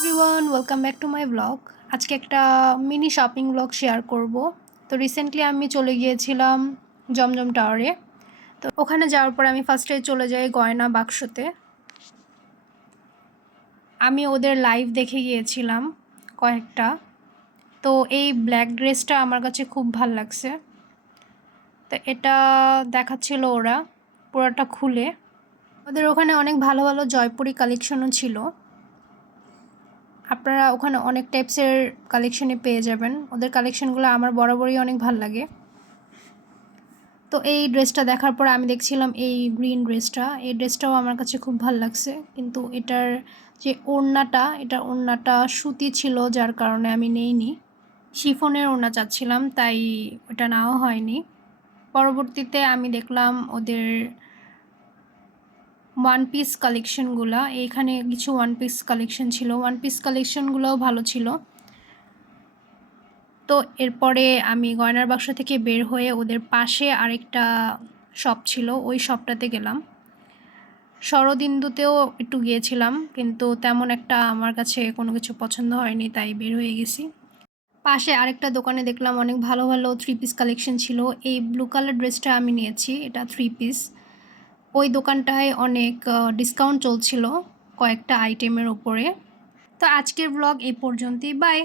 Everyone welcome back to my blog. আজকে একটা mini shopping blog share করব। তো রিসেন্টলি আমি চলে গিয়েছিলাম জমজম টাওয়ারে। তো ওখানে যাওয়ার পর আমি ফার্স্টে চলে যাই গয়না বাক্সতে। আমি ওদের লাইভ দেখে গিয়েছিলাম কয়েকটা। তো এই ব্ল্যাক ড্রেসটা আমার কাছে খুব ভাল লাগছে। তো এটা দেখাচ্ছিল ওরা পুরোটা খুলে। ওদের ওখানে অনেক ভালো ভালো জয়পুরি কালেকশনও ছিল। আপনারা ওখানে অনেক টাইপসের কালেকশনই পেয়ে যাবেন। ওদের কালেকশনগুলো আমার বরাবরই অনেক ভাল লাগে। তো এই ড্রেসটা দেখার পর আমি দেখছিলাম এই গ্রিন ড্রেসটা। এই ড্রেসটাও আমার কাছে খুব ভাল লাগছে, কিন্তু এটার যে ওড়নাটা সুতি ছিল, যার কারণে আমি নেইনি। শিফনের ওড়না চাচ্ছিলাম, তাই ওটা নেওয়া হয়নি। পরবর্তীতে আমি দেখলাম ওদের ওয়ান পিস কালেকশনগুলা। এইখানে কিছু ওয়ান পিস কালেকশন ছিল, ওয়ান পিস কালেকশনগুলোও ভালো ছিল। তো এরপরে আমি গয়নার বাক্স থেকে বের হয়ে ওদের পাশে আরেকটা শপ ছিল, ওই শপটাতে গেলাম। শরদিন্দুতেও একটু গিয়েছিলাম, কিন্তু তেমন একটা আমার কাছে কোনো কিছু পছন্দ হয়নি, তাই বের হয়ে গেছি। পাশে আরেকটা দোকানে দেখলাম অনেক ভালো ভালো থ্রি পিস কালেকশন ছিল। এই ব্লু কালার ড্রেসটা আমি নিয়েছি, এটা থ্রি পিস। ওই দোকানটায় অনেক ডিসকাউন্ট চলছিল কয়েকটা আইটেমের উপরে। তো আজকের ব্লগ এই পর্যন্তই, বাই।